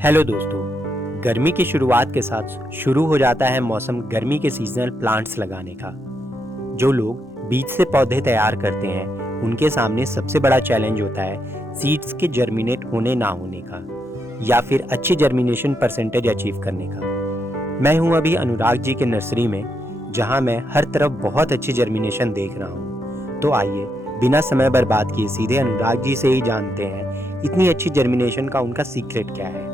Hello दोस्तों, गर्मी की शुरुआत के साथ शुरू हो जाता है मौसम गर्मी के सीजनल प्लांट्स लगाने का। जो लोग बीज से पौधे तैयार करते हैं उनके सामने सबसे बड़ा चैलेंज होता है सीड्स के जर्मिनेट होने ना होने का या फिर अच्छी जर्मिनेशन परसेंटेज अचीव करने का। मैं हूं अभी अनुराग जी के नर्सरी में, जहां मैं हर तरफ बहुत अच्छी जर्मिनेशन देख रहा हूं। तो आइए बिना समय बर्बाद किए सीधे अनुराग जी से ही जानते हैं इतनी अच्छी जर्मिनेशन का उनका सीक्रेट क्या है।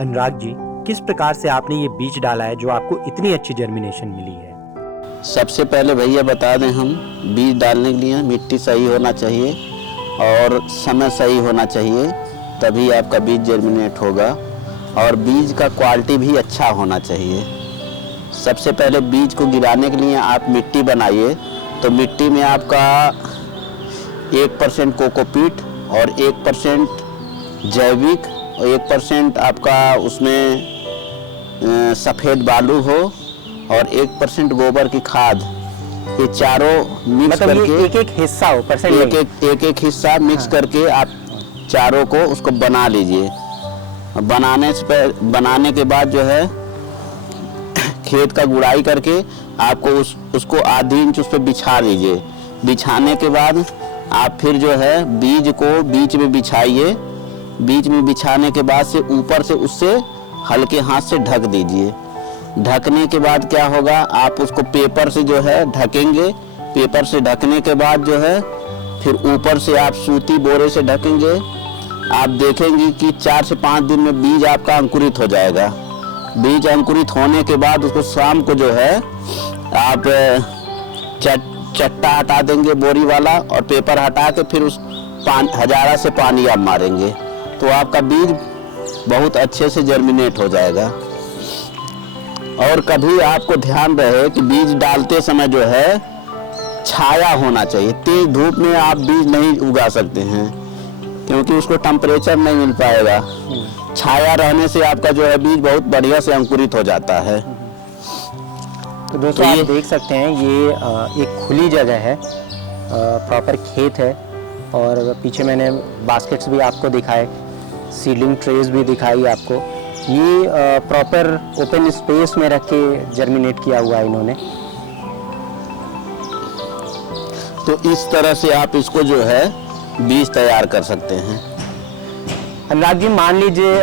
अनुराग जी, किस प्रकार से आपने ये बीज डाला है जो आपको इतनी अच्छी जर्मिनेशन मिली है? सबसे पहले भैया बता दें, हम बीज डालने के लिए मिट्टी सही होना चाहिए और समय सही होना चाहिए, तभी आपका बीज जर्मिनेट होगा। और बीज का क्वालिटी भी अच्छा होना चाहिए। सबसे पहले बीज को गिराने के लिए आप मिट्टी बनाइए। तो मिट्टी में आपका 1% कोकोपीट और 1% जैविक और 1% आपका उसमें सफ़ेद बालू हो और 1% गोबर की खाद, ये चारों मिक्स करके एक हिस्सा हो, एक हिस्सा मिक्स करके आप चारों को उसको बना लीजिए। बनाने के बाद जो है खेत का गुड़ाई करके आपको उसको आधी इंच उस पर बिछा लीजिए। बिछाने के बाद आप फिर जो है बीज को बीच में बिछाइए। बीच में बिछाने के बाद से ऊपर से उससे हल्के हाथ से ढक दीजिए। ढकने के बाद क्या होगा, आप उसको पेपर से जो है ढकेंगे। पेपर से ढकने के बाद जो है फिर ऊपर से आप सूती बोरे से ढकेंगे। आप देखेंगे कि 4 से 5 दिन में बीज आपका अंकुरित हो जाएगा। बीज अंकुरित होने के बाद उसको शाम को जो है आप चट्टा हटा देंगे बोरी वाला और पेपर हटा के फिर उस हजारा से पानी आप मारेंगे तो आपका बीज बहुत अच्छे से जर्मिनेट हो जाएगा। और कभी आपको ध्यान रहे कि बीज डालते समय जो है छाया होना चाहिए। तेज धूप में आप बीज नहीं उगा सकते हैं क्योंकि उसको टेम्परेचर नहीं मिल पाएगा। छाया रहने से आपका जो है बीज बहुत बढ़िया से अंकुरित हो जाता है। तो दोस्तों आप देख सकते हैं ये एक खुली जगह है, प्रॉपर खेत है और पीछे मैंने बास्केट्स भी आपको दिखाए, सीडलिंग ट्रेज भी दिखाई आपको। ये प्रॉपर ओपन स्पेस में रख के जर्मिनेट किया हुआ है इन्होंने। तो इस तरह से आप इसको जो है बीज तैयार कर सकते हैं। अनुराग जी, मान लीजिए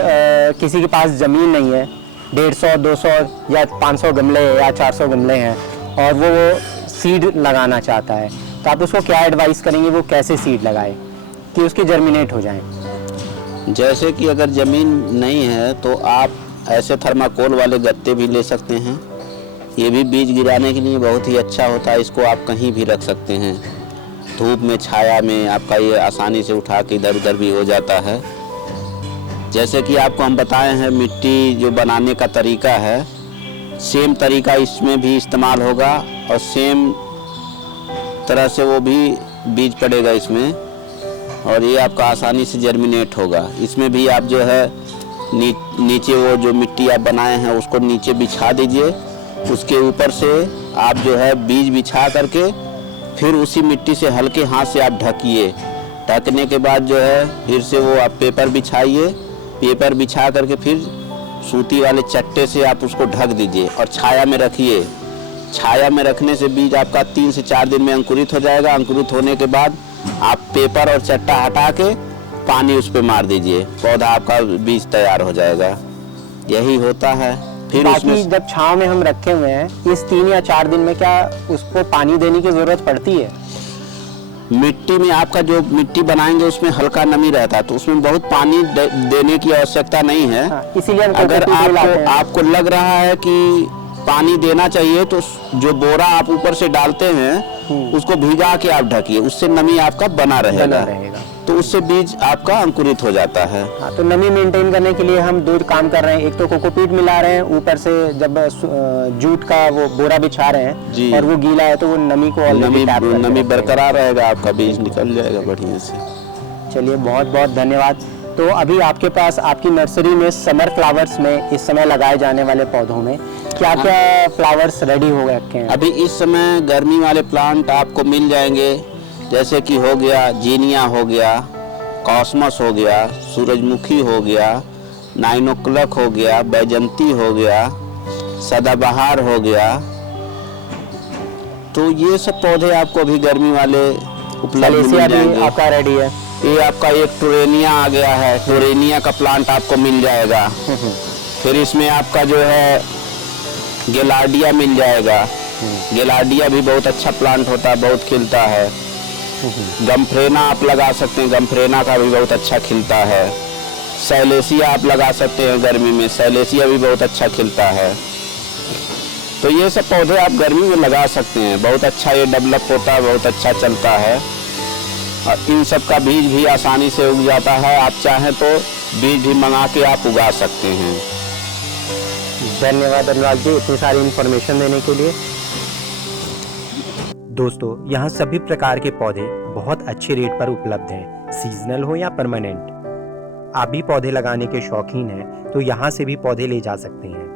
किसी के पास ज़मीन नहीं है, 150, 200 या 500 गमले या 400 गमले हैं और वो सीड लगाना चाहता है, तो आप उसको क्या एडवाइस करेंगे, वो कैसे सीड लगाए कि उसके जर्मिनेट हो जाएं? जैसे कि अगर ज़मीन नहीं है तो आप ऐसे थर्माकोल वाले गत्ते भी ले सकते हैं। ये भी बीज गिराने के लिए बहुत ही अच्छा होता है। इसको आप कहीं भी रख सकते हैं, धूप में, छाया में, आपका ये आसानी से उठा के इधर उधर भी हो जाता है। जैसे कि आपको हम बताए हैं मिट्टी जो बनाने का तरीका है, सेम तरीका इसमें भी इस्तेमाल होगा और सेम तरह से वो भी बीज पड़ेगा इसमें और ये आपका आसानी से जर्मिनेट होगा। इसमें भी आप जो है नीचे वो जो मिट्टी आप बनाए हैं उसको नीचे बिछा दीजिए। उसके ऊपर से आप जो है बीज बिछा करके फिर उसी मिट्टी से हल्के हाथ से आप ढकिए। ढकने के बाद जो है फिर से वो आप पेपर बिछाइए। पेपर बिछा करके फिर सूती वाले चट्टे से आप उसको ढक दीजिए और छाया में रखिए। छाया में रखने से बीज आपका 3 से 4 दिन में अंकुरित हो जाएगा। अंकुरित होने के बाद आप पेपर और चट्टा हटा के पानी उस पर मार दीजिए, पौधा आपका बीज तैयार हो जाएगा। यही होता है। फिर बाकी जब छांव में हम रखे हुए हैं, इस 3 या 4 दिन में क्या उसको पानी देने की जरूरत पड़ती है? मिट्टी में आपका जो मिट्टी बनाएंगे उसमें हल्का नमी रहता है तो उसमें बहुत पानी देने की आवश्यकता नहीं है। इसीलिए अगर आपको लग रहा है कि पानी देना चाहिए तो जो बोरा आप ऊपर से डालते हैं उसको भिगा के आप ढकिए, उससे नमी आपका बना रहेगा। तो उससे बीज आपका अंकुरित हो जाता है। तो नमी मेंटेन करने के लिए हम 2 काम कर रहे हैं। एक तो कोकोपीट मिला रहे हैं, ऊपर से जब जूट का वो बोरा बिछा रहे हैं और वो गीला है तो वो नमी को नमी बरकरार रहेगा, आपका बीज निकल जाएगा बढ़िया से। चलिए, बहुत बहुत धन्यवाद। तो अभी आपके पास आपकी नर्सरी में समर फ्लावर्स में इस समय लगाए जाने वाले पौधों में क्या क्या फ्लावर्स रेडी हो गए हैं? अभी इस समय गर्मी वाले प्लांट आपको मिल जाएंगे, जैसे कि हो गया जीनिया, हो गया कॉस्मस, हो गया सूरजमुखी, हो गया 9 o'clock हो गया, बैजंती हो गया, सदाबहार हो गया। तो ये सब पौधे आपको अभी गर्मी वाले उपलब्ध मिल सलेसिया भी जाएंगे। आपका रेडी है। ये आपका एक टोरेनिया आ गया है, टोरेनिया का प्लांट आपको मिल जाएगा। फिर इसमें आपका जो है गेलार्डिया मिल जाएगा। गेलार्डिया भी बहुत अच्छा प्लांट होता है, बहुत खिलता है। गम्फ्रेना आप लगा सकते हैं, गम्फ्रेना का भी बहुत अच्छा खिलता है। सैलेसिया आप लगा सकते हैं गर्मी में, सैलेसिया भी बहुत अच्छा खिलता है। तो ये सब पौधे आप गर्मी में लगा सकते हैं, बहुत अच्छा ये डेवलप होता है, बहुत अच्छा चलता है। और इन सब का बीज भी आसानी से उग जाता है, आप चाहें तो बीज भी मंगा के आप उगा सकते हैं। धन्यवाद अनुराग जी इतनी सारी इन्फॉर्मेशन देने के लिए। दोस्तों, यहाँ सभी प्रकार के पौधे बहुत अच्छे रेट पर उपलब्ध हैं, सीजनल हो या परमानेंट। आप भी पौधे लगाने के शौकीन हैं तो यहाँ से भी पौधे ले जा सकते हैं।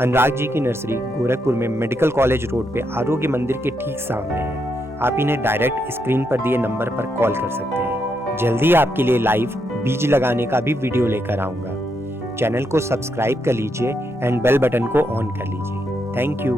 अनुराग जी की नर्सरी गोरखपुर में मेडिकल कॉलेज रोड पे आरोग्य मंदिर के ठीक सामने है। आप इन्हें डायरेक्ट स्क्रीन पर दिए नंबर पर कॉल कर सकते हैं। जल्दी आपके लिए लाइव बीज लगाने का भी वीडियो लेकर आऊँगा। चैनल को सब्सक्राइब कर लीजिए एंड बेल बटन को ऑन कर लीजिए। Thank you.